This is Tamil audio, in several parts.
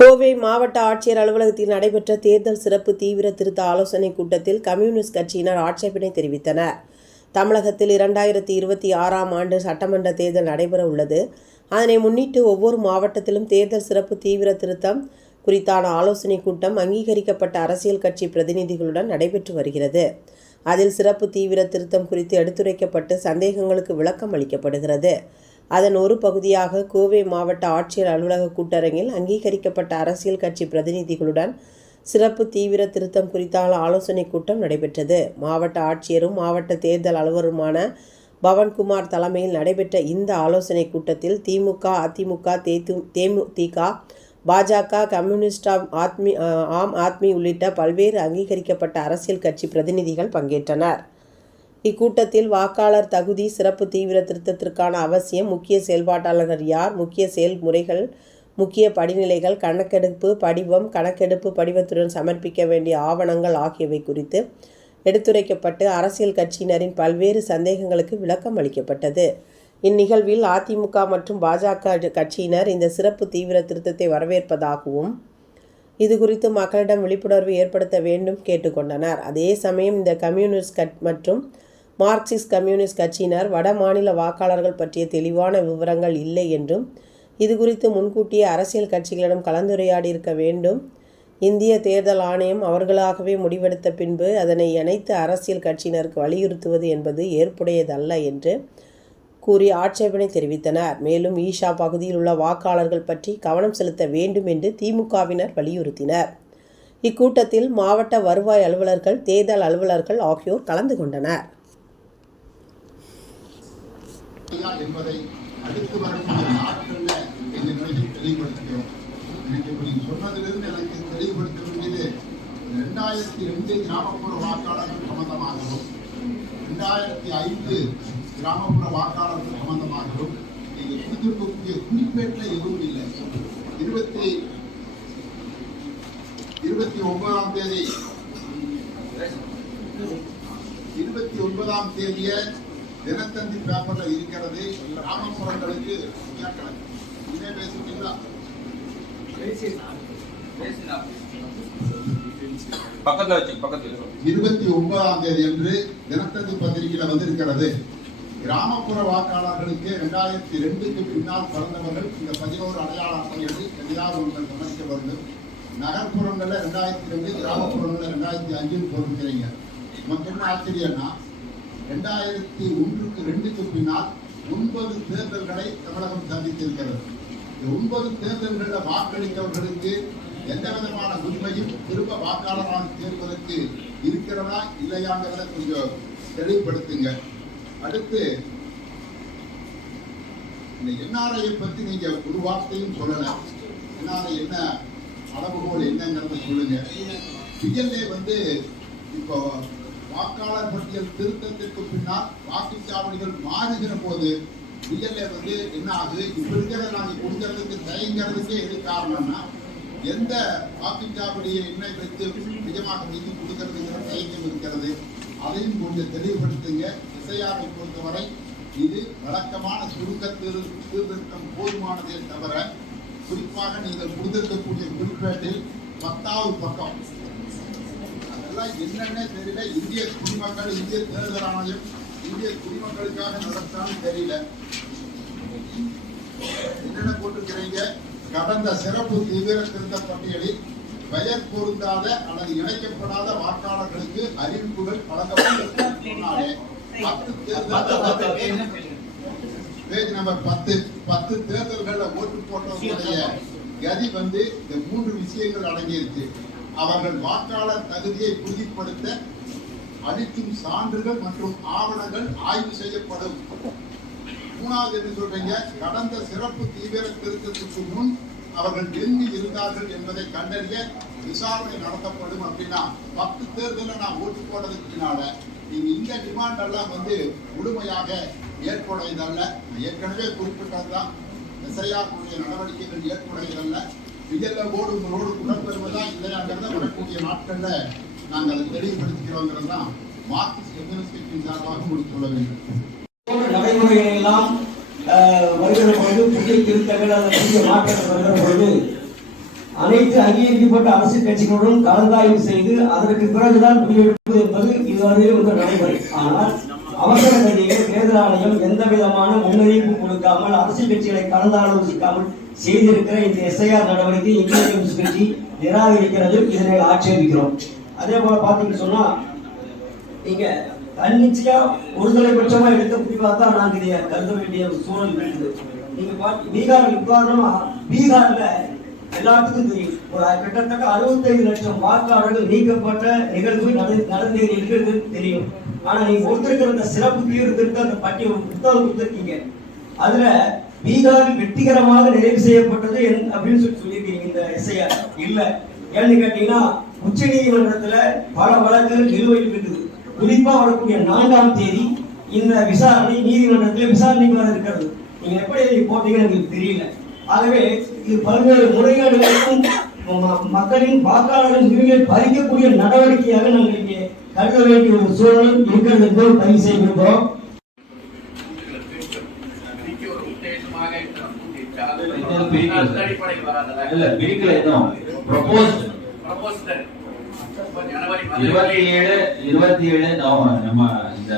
கோவை மாவட்ட ஆட்சியர் அலுவலகத்தில் நடைபெற்ற தேர்தல் சிறப்பு தீவிர திருத்த ஆலோசனைக் கூட்டத்தில் கம்யூனிஸ்ட் கட்சியினர் ஆட்சேபனை தெரிவித்தனர். தமிழகத்தில் இரண்டாயிரத்தி இருபத்தி ஆறாம் ஆண்டு சட்டமன்ற தேர்தல் நடைபெற உள்ளது. அதனை முன்னிட்டு ஒவ்வொரு மாவட்டத்திலும் தேர்தல் சிறப்பு தீவிர திருத்தம் குறித்தான ஆலோசனைக் கூட்டம் அங்கீகரிக்கப்பட்ட அரசியல் கட்சி பிரதிநிதிகளுடன் நடைபெற்று வருகிறது. அதில் சிறப்பு தீவிர திருத்தம் குறித்து எடுத்துரைக்கப்பட்டு சந்தேகங்களுக்கு விளக்கம் அளிக்கப்படுகிறது. அதன் ஒரு பகுதியாக கோவை மாவட்ட ஆட்சியர் அலுவலக கூட்டரங்கில் அங்கீகரிக்கப்பட்ட அரசியல் கட்சி பிரதிநிதிகளுடன் சிறப்பு தீவிர திருத்தம் குறித்தான ஆலோசனைக் கூட்டம் நடைபெற்றது. மாவட்ட ஆட்சியரும் மாவட்ட தேர்தல் அலுவலருமான பவன்குமார் தலைமையில் நடைபெற்ற இந்த ஆலோசனைக் கூட்டத்தில் திமுக அதிமுக தேது தேமுதிக பாஜக கம்யூனிஸ்ட் ஆம் ஆத்மி ஆம் ஆத்மி உள்ளிட்ட பல்வேறு அங்கீகரிக்கப்பட்ட அரசியல் கட்சி பிரதிநிதிகள் பங்கேற்றனர். இக்கூட்டத்தில் வாக்காளர் தகுதி சிறப்பு தீவிர திருத்தத்திற்கான அவசியம் முக்கிய செயல்பாட்டாளர்கள் யார் முக்கிய செயல்முறைகள் முக்கிய படிநிலைகள் கணக்கெடுப்பு படிவம் கணக்கெடுப்பு படிவத்துடன் சமர்ப்பிக்க வேண்டிய ஆவணங்கள் ஆகியவை குறித்து எடுத்துரைக்கப்பட்டு அரசியல் கட்சியினரின் பல்வேறு சந்தேகங்களுக்கு விளக்கம் அளிக்கப்பட்டது. இந்நிகழ்வில் அதிமுக மற்றும் பாஜக கட்சியினர் இந்த சிறப்பு தீவிர திருத்தத்தை வரவேற்பதாகவும் இது குறித்து மக்களிடம் விழிப்புணர்வு ஏற்படுத்த வேண்டும் கேட்டுக்கொண்டனர். அதே சமயம் இந்த கம்யூனிஸ்ட் கட் மற்றும் மார்க்சிஸ்ட் கம்யூனிஸ்ட் கட்சியினர் வட மாநில வாக்காளர்கள் பற்றிய தெளிவான விவரங்கள் இல்லை என்றும் இது குறித்து முன்கூட்டியே அரசியல் கட்சிகளிடம் கலந்துரையாடி இருக்க வேண்டும். இந்திய தேர்தல் ஆணையம் அவர்களாகவே முடிவெடுத்த பின்பு அதனை அனைத்து அரசியல் கட்சியினருக்கு வலியுறுத்துவது என்பது ஏற்புடையதல்ல என்று கூறி ஆட்சேபனை தெரிவித்தனர். மேலும் ஈஷா பகுதியில் உள்ள வாக்காளர்கள் பற்றி கவனம் செலுத்த வேண்டும் என்று திமுகவினர் வலியுறுத்தினர். இக்கூட்டத்தில் மாவட்ட வருவாய் அலுவலர்கள் தேர்தல் அலுவலர்கள் ஆகியோர் கலந்து கொண்டனர். என்பதை அடுத்து வரக்கூடிய நாட்கள்ல இந்த நிலையை தெளிவுபடுத்துகிறோம். எனக்கு இப்ப நீங்க சொன்னதிலிருந்து எனக்கு தெளிவுபடுத்த வேண்டியது ரெண்டாயிரத்தி ரெண்டு கிராமப்புற வாக்காளர்கள் சம்பந்தமாகவும் ரெண்டாயிரத்தி ஐந்து கிராமப்புற வாக்காளர்கள் சம்பந்தமாகவும் நீங்க கொடுத்திருக்கக்கூடிய குறிப்பேட்டில் எதுவும் இல்லை. இருபத்தி இருபத்தி ஒன்பதாம் தேதி இருபத்தி ஒன்பதாம் தேதியை தினத்தந்தி பேப்பர்ல இருக்கிறது கிராமப்புறங்களுக்கு கேட்கல இதே பேசுறீங்களா பக்கத்துல வச்சு பக்கத்துல வச்சு. இருபத்தி ஒன்பதாம் தேதி அன்று தினத்தந்தி பத்திரிகையில வந்திருக்கிறது. கிராமப்புற வாக்காளர்களுக்கு இரண்டாயிரத்தி ரெண்டுக்கு பின்னால் பிறந்தவர்கள் இந்த பதினோரு அடையாள அட்டைகளை எதையாவது ஒன்றை சமர்ப்பிக்க வேண்டும் நகர்ப்புறங்கள்ல ரெண்டாயிரத்தி ரெண்டு கிராமப்புறங்கள்ல ரெண்டாயிரத்தி அஞ்சுன்னு போட்டுக்கிறீங்க நமக்கு என்ன ஆச்சரியம்னா ரெண்டாயிரத்தி ஒன்றுக்கு ரெண்டுக்கு பின்னால் ஒன்பது தேர்தல்களை தமிழகம் சந்தித்திருக்கிறது. இந்த ஒன்பது தேர்தல்களில் வாக்களித்தவர்களுக்கு எந்த விதமான உரிமையும் திரும்ப வாக்காளராக சேர்வதற்கு இருக்கிறதா இல்லையாங்கிறத கொஞ்சம் தெளிவுபடுத்துங்க. அடுத்து இந்த என்ஆர்ஐ பத்தி நீங்க ஒரு வார்த்தையும் சொல்லல. என்ஆர்ஐ என்ன அளவுகோல் என்னங்கிறத சொல்லுங்க. பிஎல்ஏ வந்து இப்போ வாக்காளர் பட்டியல் திருத்தத்திற்கு பின்னால் வாக்குச்சாவடிகள் மாறுகிற போது பிஎல்ஏ வந்து என்ன ஆகுது? இப்ப இருக்கிறத நாங்க கொடுக்கறதுக்கு தயங்கிறதுக்கே எது காரணம்னா எந்த வாக்குச்சாவடியை என்ன வைத்து நிஜமாக வைத்து கொடுக்கறதுங்கிற தயக்கம் இருக்கிறது. அதையும் கொஞ்சம் தெளிவுபடுத்துங்க. எஸ்ஐஆரை பொறுத்தவரை இது வழக்கமான சுருக்க திரு சீர்திருத்தம் போதுமானதே தவிர குறிப்பாக நீங்கள் கொடுத்திருக்கக்கூடிய குறிப்பேட்டில் பத்தாவது பக்கம் அதெல்லாம் என்னன்னே தெரியல. இந்திய குடிமக்கள் இந்திய தேர்தல் ஆணையம் இந்திய குடிமக்களுக்காக நடத்தான்னு தெரியல. என்னென்ன போட்டிருக்கிறீங்க? கடந்த சிறப்பு தீவிர திருத்த பட்டியலில் பெயர் பொருந்தாத அல்லது இணைக்கப்படாத வாக்காளர்களுக்கு அறிவிப்புகள் வழங்கப்பட்டு பத்து பேஜ் நம்பர் பத்து. பத்து தேர்தல்கள்ல ஓட்டு போட்டவர்களுடைய கதி வந்து இந்த மூன்று விஷயங்கள் அடங்கியிருக்கு. அவர்கள் வாக்காளர் தகுதியை உறுதிப்படுத்த அளிக்கும் சான்றுகள் மற்றும் ஆவணங்கள் ஆய்வு செய்யப்படும். மூணாவது என்ன சொல்றீங்க? கடந்த சிறப்பு தீவிர திருத்தத்துக்கு முன் அவர்கள் எங்கு இருந்தார்கள் என்பதை கண்டறிய விசாரணை நடத்தப்படும் அப்படின்னா பத்து தேர்தலில் நான் ஓட்டு போட்டதுக்கு பின்னால நீங்க இந்த டிமாண்ட் எல்லாம் வந்து முழுமையாக ஏற்புடையதல்ல. ஏற்கனவே குறிப்பிட்டதுதான். எஸ்ஐஆருடைய நடவடிக்கைகள் ஏற்புடையதல்ல. பிஎல்ல ஓடு உங்களோடு உடன்பெறுவதா இல்லையாங்கிறத வரக்கூடிய நாட்கள்ல நாங்கள் அதை தெளிவுபடுத்திக்கிறோங்கிறது தான் மார்க்சிஸ்ட் கம்யூனிஸ்ட் கட்சியின் சார்பாக உங்களுக்கு சொல்ல வேண்டும். நடைமுறைகள் எல்லாம் வருகிற பொழுது புதிய திருத்தங்கள் அல்லது புதிய மாற்றங்கள் வருகிற பொழுது அனைத்து அங்கீகரிக்கப்பட்ட அரசியல் கட்சிகளுடன் கலந்தாய்வு செய்து அதற்கு பிறகுதான் முடிவெடுப்பது என்பது இதுவரையில் உள்ள நடைமுறை. ஆனால் அவசர கதியில் தேர்தல் ஆணையம் எந்த விதமான முன்னறிவிப்பு கொடுக்காமல் அரசியல் கட்சிகளை கலந்தாலோசிக்காமல் செய்திருக்கிற இந்த எஸ்ஐஆர் நடவடிக்கை இந்திய கம்யூனிஸ்ட் கட்சி நிராகரிக்கிறது இதனை ஆட்சேபிக்கிறோம். அதே போல பாத்தீங்கன்னு சொன்னா நீங்க தன்னிச்சையா ஒருதலை பட்சமா எடுக்க முடிவாக தான் நாங்க இதை கருத வேண்டிய சூழல் இருக்குது. நீங்க பீகார் உதாரணமா பீகார்ல எல்லாத்துக்கும் தெரியும். ஒரு கிட்டத்தட்ட அறுபத்தைந்து லட்சம் வாக்காளர்கள் நீக்கப்பட்ட நிகழ்வு நடந்து இருக்கிறது தெரியும். ஆனா நீங்க கொடுத்திருக்கிற அந்த சிறப்பு தீர்வு அந்த பட்டியல் புத்தகம் கொடுத்திருக்கீங்க. அதுல பீகாரில் வெற்றிகரமாக நிறைவு செய்யப்பட்டது என்- அப்படின்னு சொல்லி சொல்லியிருக்கீங்க இந்த எஸ்ஐஆர் இல்ல. ஏன்னு கேட்டீங்கன்னா உச்ச நீதிமன்றத்துல பல வழக்குகள் நிலுவையில் இருக்குது. குறிப்பா வரக்கூடிய நான்காம் தேதி இந்த விசாரணை நீதிமன்றத்தில் விசாரணைக்கு வர இருக்கிறது. நீங்க எப்படி போட்டீங்கன்னு எங்களுக்கு தெரியல. ஆகவே இது பல்வேறு முறைகேடுகளுக்கும் மக்களின் வாக்காளர்கள் உரிமையை பறிக்கக்கூடிய நடவடிக்கையாக நாங்கள் இங்கே கருத வேண்டிய ஒரு சூழல் இருக்கிறது என்பதை பதிவு செய்ய விரும்புகிறோம் விதிக்கு ஒரு உத்தேசமாக இருக்கிற இன்னும் பிரிக்கல. இல்ல பிரிக்கல ப்ரொபோஸ்ட் இருபத்தி ஏழு இருபத்தி ஏழு நவ- நம்ம இந்த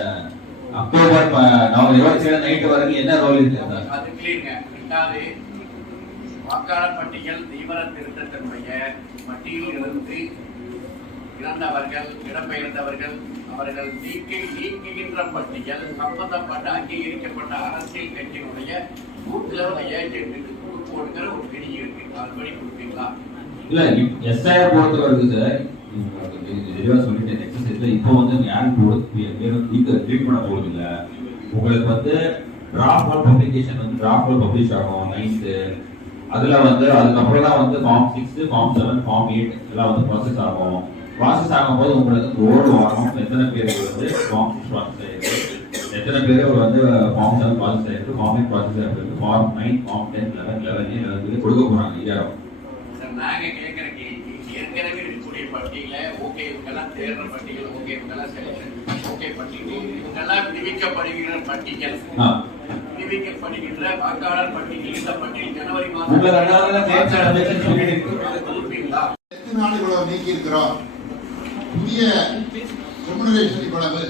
அக்டோபர் ப- நவ- இருபத்தி ஏழு நைட்டு வரைக்கும் என்ன ரோல் இருக்கு சார் அது கிளீங்க ரெண்டாவது வாக்காளர் பட்டியல் தீவிர திருத்தத்தினுடைய பட்டியலில் இருந்து இறந்தவர்கள் இடம்பெயர்ந்தவர்கள் அவர்கள் நீக்கி நீக்குகின்ற பட்டியல் சம்பந்தப்பட்ட அங்கீகரிக்கப்பட்ட அரசியல் கட்சியினுடைய உள்ள ஏஜென்ட்டுக்கு கொடுக்கணுங்கிற ஒரு விதி இருக்கு. அதுபடி கொடுப்பீங்களா? இல்ல எஸ்ஐஆர் பொறுத்த வரைக்கும் சார் தெளிவா சொல்லிட்டேன். எக்ஸசைஸ்ல இப்போ வந்து யாரும் ட்ரீட் பண்ண போறது இல்ல உங்களுக்கு வந்து டிராஃப்ட் பப்ளிகேஷன் வந்து டிராஃப்ட் பப்ளிஷ் ஆகும். நைன்த்து அதில் வந்து அதுக்கப்புறம் தான் வந்து form six form seven form eight எல்லாம் வந்து ப்ராசஸ் ஆகும். ப்ராசஸ் ஆகும்போது உங்களுக்கு ஓடு வாரம் எத்தனை பேர் வந்து ஃபார்ம் சிக்ஸ் ப்ராசஸ் எத்தனை பேர் வந்து ஃபார்ம் செவன் ப்ராசஸ் ஆயிருக்கு ஃபார்ம் எயிட் ப்ராசஸ் ஆயிருக்கு. Form nine form ten eleven eleven eleven கொடுக்க போறாங்க ஐயாயிரம் சார், நாங்க கேட்கிற கேள்வி ஏற்கனவே இருக்கக்கூடிய பட்டியல ஓகே இவங்கெல்லாம் தேர்ற பட்டியல் ஓகே இவங்கெல்லாம் செலக்ஷன் ஓகே பட்டியல் இவங்கெல்லாம் விடுவிக்கப்படுகிற பட்டியல். ஆ. விடுவிக்கப்படுகின்ற வாக்காளர் பட்டியல் இந்த பட்டியல் ஜனவரி. மாதம் கொடுப்பீங்களா எத்தனை நாள் இவ்வளவு நீக்கி இருக்கிறோம் புதிய ரெமுனரேஷன் இவ்வளவு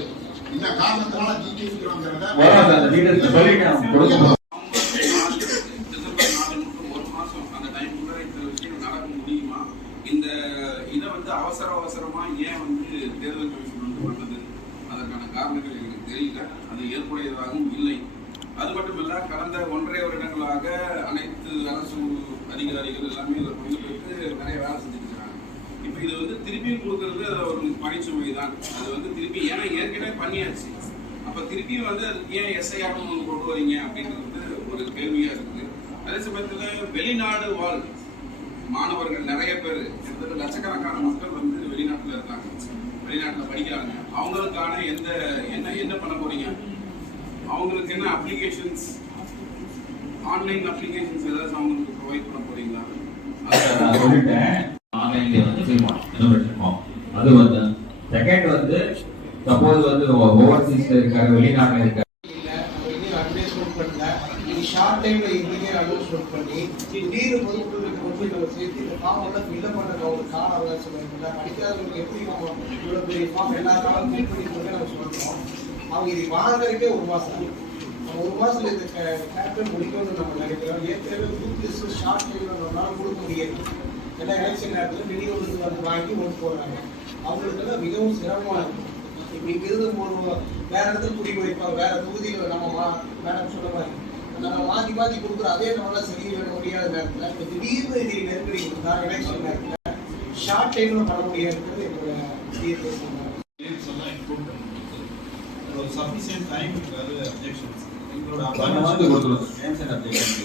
இந்த காரணத்தினால நீக்கி இருக்கிறோங்கிறத வரும் சார், அந்த details சொல்லிட்டேன், கொடுக்கணும். டிசம்பர் நாலு மட்டும் ஒரு மாசம் அந்த டைம் குள்ள இந்த விஷயம் நடக்க முடியுமா இந்த இதை வந்து அவசர அவசரமா ஏன் வந்து தேர்தல் கமிஷன் வந்து பண்ணது அதற்கான காரணங்கள் எனக்கு தெரியல அது ஏற்புடையதாகவும் இல்லை அது மட்டும் இல்ல கடந்த ஒன்றரை வருடங்களாக அனைத்து அரசு அதிகாரிகள் எல்லாமே இதில் பங்கெடுத்து நிறைய வேலை செஞ்சுட்டு இருக்காங்க இப்போ இது வந்து திருப்பியும் கொடுக்கறது அது ஒரு பணிச்சுமை தான் அது வந்து திருப்பி ஏன்னா ஏற்கனவே பண்ணியாச்சு. அப்ப திருப்பியும் வந்து அதுக்கு ஏன் எஸ்ஐஆர் கொண்டு வரீங்க அப்படின்றது வந்து ஒரு கேள்வியா இருக்குது. அதே சமயத்துல வெளிநாடு வாழ் மாணவர்கள் நிறைய பேர் கிட்டத்தட்ட லட்சக்கணக்கான மக்கள் வந்து வெளிநாட்டுல இருக்காங்க. வெளிநாட்டுல படிக்கிறாங்க. அவங்களுக்கான எந்த என்ன என்ன பண்ண போறீங்க? அவங்களுக்கு என்ன அப்ளிகேஷன்ஸ் ஆன்லைன் அப்ளிகேஷன்ஸ் ஏதாவது அவங்களுக்கு ப்ரொவைட் பண்ண போறீங்களா? சொல்லிட்டேன். அது வந்து செகண்ட் வந்து சப்போஸ் வந்து ஓவர்சீஸ்ல இருக்காரு வெளிநாட்டுல இருக்காரு ஷார்ட் டைம்ல பண்ணல. பண்ணி, நீர் பொதுக்குழுவுக்கு கொண்டு நம்ம சேர்த்து இந்த form எல்லாம் fill up பண்றதுக்கு கால அவகாசம் இருக்குல்ல. படிக்காதவங்களுக்கு எப்படி நம்ம பெரிய எல்லா காலம் fill நம்ம அவங்க இது வாங்குறதுக்கே ஒரு மாசம் ஒரு மாசத்துல இந்த campaign முடிக்கணும்னு நம்ம நினைக்கிறோம். ஏற்கனவே booth list short நம்மளால கொடுக்க முடியாது. ஏன்னா election நேரத்துல வெளியூர்ல வந்து வாங்கி ஓட்டு போடுறாங்க. அவங்களுக்கெல்லாம் மிகவும் சிரமமா இருக்கும். இப்ப இங்க இருந்து ஒரு வேற இடத்துல குடி போயிருப்பாங்க வேற தொகுதியில நம்ம மா- மேடம் சொன்ன மாதிரி. நம்ம மாத்தி மாத்தி கொடுக்குறோம் அதே நம்மளால சரி பண்ண முடியாத நேரத்துல இப்ப திடீர்னு இது நெருக்கடி கொடுத்தா எலெக்ஷன் நேரத்துல ஷார்ட் டைம்ல பண்ண முடியாதுன்றது என்னோட sufficient time to gather objections. எங்களோட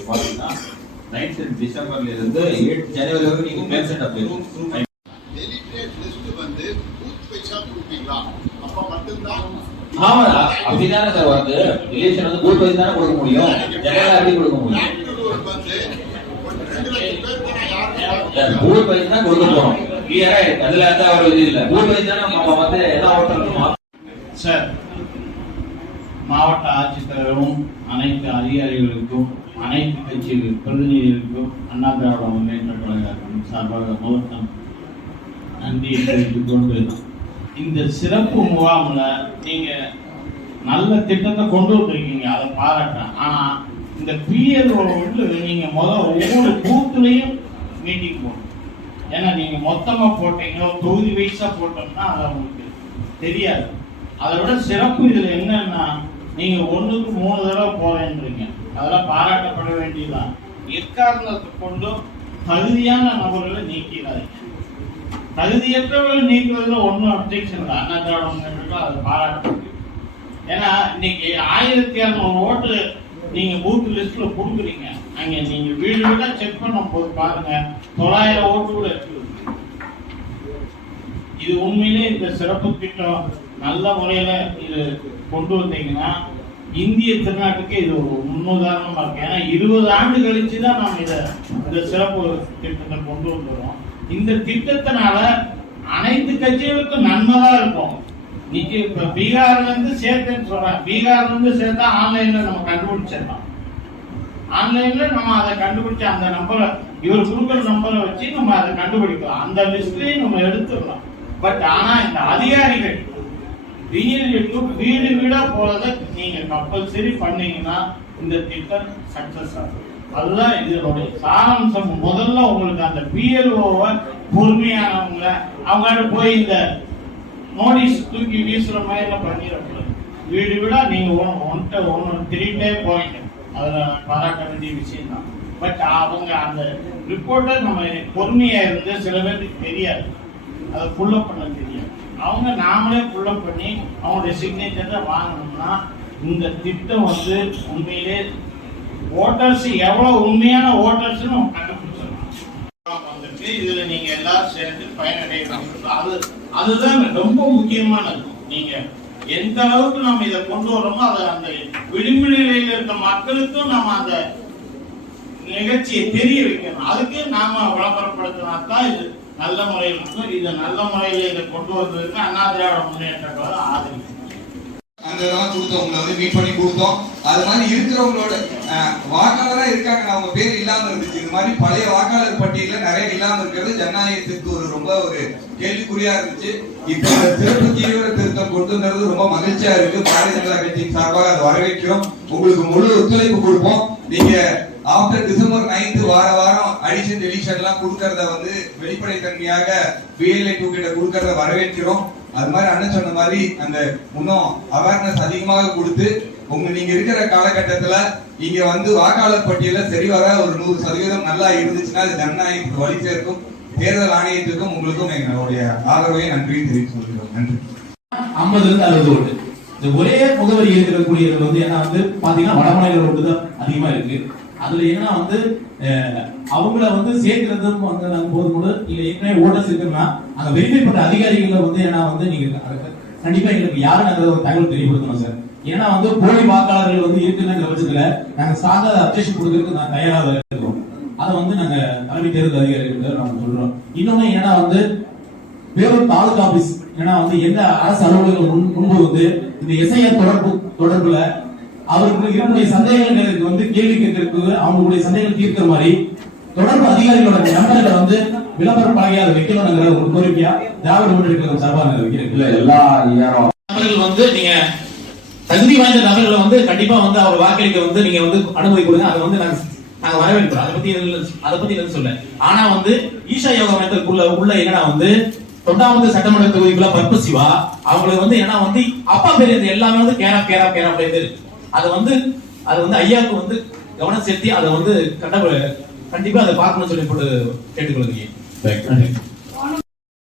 பாத்தீங்கன்னா நைன்த் டிசம்பர்ல இருந்து எயிட் ஜனவரி வரைக்கும் நீங்க claims and application delicate list வந்து பூத் வைஸா கொடுப்பீங்களா அப்ப மட்டும்தான் ஆமா அப்படிதானே சார் வருது ரிலேஷன் வந்து குரூப் வைஸ் தானே கொடுக்க முடியும். ஜெனரலா எப்படி கொடுக்க முடியும்? நாட்டு வைஸ் தான் கொடுக்க போறோம். கிளியரா அதுல எந்த ஒரு இது இல்ல. பூத் வைஸ் தானே நம்ம வந்து எல்லா ஓட்டரும் சார் மாவட்ட ஆட்சித்தலைவரும் அனைத்து அதிகாரிகளுக்கும் அனைத்து கட்சி பிரதிநிதிகளுக்கும் அண்ணா திராவிட முன்னேற்ற கழக சார்பாக முதல் நன்றியை தெரிவித்துக் கொண்டு இந்த சிறப்பு முகாமில் நீங்கள் நல்ல திட்டத்தை கொண்டு வந்துருக்கீங்க அதை பாராட்டேன் ஆனால் இந்த பிஎல்ஓ வந்து நீங்கள் முதல் ஒவ்வொரு பூத்துலேயும் மீட்டிங் போகணும் ஏன்னா நீங்கள் மொத்தமாக போட்டீங்களோ தொகுதி வைஸாக போட்டோம்னா அது உங்களுக்கு தெரியாது. அதை விட சிறப்பு இதில் என்னன்னா நீங்கள் ஒன்றுக்கு மூணு தடவை போகிறேன்றீங்க அதெல்லாம் பாராட்டப்பட வேண்டியதுதான். எக்காரணத்தை கொண்டும் தகுதியான நபர்களை நீக்கிறாதீங்க தகுதியற்றவர்கள் நீக்குறதுல ஒன்றும் அப்ஜெக்ஷன் இல்லை. அண்ணா திராவிட முன்னேற்றம் அது பாராட்டு. ஏன்னா இன்னைக்கு ஆயிரத்தி இரநூறு ஓட்டு நீங்க பூத் லிஸ்ட்ல கொடுக்குறீங்க. அங்க நீங்க வீடு வீடா செக் பண்ணும் போது பாருங்க தொள்ளாயிரம் ஓட்டு கூட இருக்கு இது உண்மையிலே இந்த சிறப்பு திட்டம் நல்ல முறையில இது கொண்டு வந்தீங்கன்னா இந்திய திருநாட்டுக்கு இது ஒரு முன்னுதாரணமா இருக்கு. ஏன்னா இருபது ஆண்டு கழிச்சு தான் நாம் இத இந்த சிறப்பு திட்டத்தை கொண்டு வந்துடுறோம். இந்த திட்டத்தினால அனைத்து கட்சிகளுக்கும் நன்மைதான் இருக்கும். இன்னைக்கு இப்ப பீகார்ல இருந்து சேர்த்தேன்னு சொல்றேன் பீகார்ல இருந்து சேர்த்தா ஆன்லைன்ல நம்ம கண்டுபிடிச்சிடலாம். ஆன்லைன்ல நம்ம அதை கண்டுபிடிச்ச அந்த நம்பரை இவர் கொடுக்குற நம்பரை வச்சு நம்ம அதை கண்டுபிடிக்கலாம். அந்த லிஸ்ட்லயும் நம்ம எடுத்துடலாம். பட் ஆனா இந்த அதிகாரிகள் வீடு வீடு வீடா போறதை நீங்க கம்பல்சரி பண்ணீங்கன்னா இந்த திட்டம் சக்சஸ் ஆகும். அதுதான் இதனுடைய சாராம்சம் முதல்ல உங்களுக்கு அந்த பிஎல்ஓவை பொறுமையானவங்க அவங்க போய் இந்த நோட்டீஸ் தூக்கி வீசுற மாதிரி எல்லாம் பண்ணிடக்கூடாது. வீடு வீடா நீங்க ஒன் ஒன்ட்ட ஒன்று த்ரீட்டே பாயிண்ட் அதுல பாராட்ட வேண்டிய விஷயம் தான் பட் அவங்க அந்த ரிப்போர்ட்டை நம்ம பொறுமையா இருந்து சில பேருக்கு தெரியாது. அதை ஃபுல்லப் பண்ண தெரியாது. அவங்க நாமளே ஃபுல்லப் பண்ணி அவங்களுடைய சிக்னேச்சரை வாங்கணும்னா இந்த திட்டம் வந்து உண்மையிலே ஓட்டர்ஸ் எவ்வளவு உண்மையான ஓட்டர்ஸ் நம்ம இதுல நீங்க எல்லாரும் சேர்ந்து பயனடையணும் அது அதுதான் ரொம்ப முக்கியமானது. நீங்க எந்த அளவுக்கு நம்ம இதை கொண்டு வரோமோ அதை அந்த விளிம்பு நிலையில இருக்க மக்களுக்கும் நம்ம அந்த நிகழ்ச்சியை தெரிய வைக்கணும். அதுக்கு நாம விளம்பரப்படுத்தினா தான் இது நல்ல முறையில் இருக்கும். இது நல்ல முறையில இதை கொண்டு வந்ததுக்கு அண்ணா திராவிட முன்னேற்ற கழகம் ஆதரிக்கும். அந்த இதெல்லாம் கொடுத்தோம் உங்களை வந்து மீட் பண்ணி கொடுத்தோம். அது மாதிரி இருக்கிறவங்களோட அஹ், வாக்காளரா இருக்காங்க. அவங்க பேர் இல்லாம இருந்துச்சு. இது மாதிரி பழைய வாக்காளர் பட்டியலில் நிறைய இல்லாம இருக்கிறது ஜனநாயகத்துக்கு ஒரு ரொம்ப ஒரு கேள்விக்குறியா இருந்துச்சு. இப்போ சிறப்பு தீவிர திருத்தம் கொண்டுங்கிறது ரொம்ப மகிழ்ச்சியா இருக்கு. பாரதிய ஜனதா கட்சியின் சார்பாக அதை வரவேற்கிறோம். உங்களுக்கு முழு ஒத்துழைப்பு கொடுப்போம். நீங்க ஆஃப்டர் டிசம்பர் 9th வார வாரம் அடிஷன் டெலிஷன் எல்லாம் கொடுக்கறத வந்து வெளிப்படைத்தன்மையாக பிஎல்ஐ டூ கிட்ட கொடுக்கறத வரவேற்கிறோம். அது மாதிரி அண்ணன் சொன்ன மாதிரி அந்த இன்னும் அவேர்னஸ் அதிகமாக கொடுத்து உங்க நீங்க இருக்கிற காலகட்டத்துல இங்க வந்து வாக்காளர் பட்டியல சரிவர ஒரு நூறு சதவீதம் நல்லா இருந்துச்சுன்னா அது ஜனநாயகத்துக்கு வழி சேர்க்கும். தேர்தல் ஆணையத்துக்கும் உங்களுக்கும் எங்களுடைய ஆதரவையும் நன்றியும் தெரிவித்துக் கொள்கிறோம். நன்றி. ஐம்பதுல இருந்து அறுபது ஓட்டு. இந்த ஒரே முகவரி இருக்கக்கூடியது வந்து ஏன்னா வந்து பாத்தீங்கன்னா வடமாநில ஓட்டு தான் அதிகமா இருக்கு. அதுல ஏன்னா வந்து அவங்கள வந்து சேர்க்கிறதும் வந்து நாங்க போதும்போது நீங்க ஏற்கனவே ஓட்டர்ஸ் இருக்குன்னா அங்க வெரிஃபை அதிகாரிகளை வந்து ஏன்னா வந்து நீங்க கண்டிப்பா எங்களுக்கு யாருன்னு ஒரு தகவல் தெரியப்படுத்தணும் சார். ஏன்னா வந்து போலி வாக்காளர்கள் வந்து இருக்குங்கிற பட்சத்துல நாங்க சாதா அப்டேஷன் கொடுக்கறதுக்கு நான் தயாராக இருக்கோம். அதை வந்து நாங்க தலைமை தேர்தல் அதிகாரிகிட்ட நாங்க சொல்றோம். இன்னொன்னு ஏன்னா வந்து வேலூர் தாலுகா ஆபீஸ் ஏன்னா வந்து எந்த அரசு அலுவலகம் முன்பு வந்து இந்த எஸ்ஐஆர் தொடர்பு தொடர்புல அவருக்கு இருக்கக்கூடிய சந்தேகங்களுக்கு வந்து கேள்வி கேட்கறதுக்கு அவங்களுடைய சந்தேகங்கள் தீர்க்கிற மாதிரி தொடர்பு அதிகாரிகளோட நம்பர்களை வந்து விளம்பர பலகையா அதை வைக்கணுங்கிற ஒரு கோரிக்கையா திராவிட முன்னேற்ற சார்பாக வைக்கிறேன் எல்லா நபர்கள் வந்து நீங்க தகுதி வாய்ந்த நபர்களை வந்து கண்டிப்பா வந்து அவர் வாக்களிக்க வந்து நீங்க வந்து அனுமதி கொடுங்க. அதை வந்து நாங்க நாங்க வரவேற்கிறோம். அதை பத்தி அதை பத்தி இல்லைன்னு சொல்ல? ஆனா வந்து ஈஷா யோகா மையத்துக்குள்ள உள்ள என்னன்னா வந்து தொண்டாவது சட்டமன்ற தொகுதிக்குள்ள பற்பு சிவா அவங்களுக்கு வந்து என்ன வந்து அப்பா பேர் எல்லாமே வந்து கேரா கேரா கேரா அப்படின்னு அதை வந்து அதை வந்து ஐயாவுக்கு வந்து கவனம் செலுத்தி அதை வந்து கண்ட கண்டிப்பா அதை பார்க்கணும்னு சொல்லி போட்டு கேட்டுக்கொள்ளுங்க நன்றி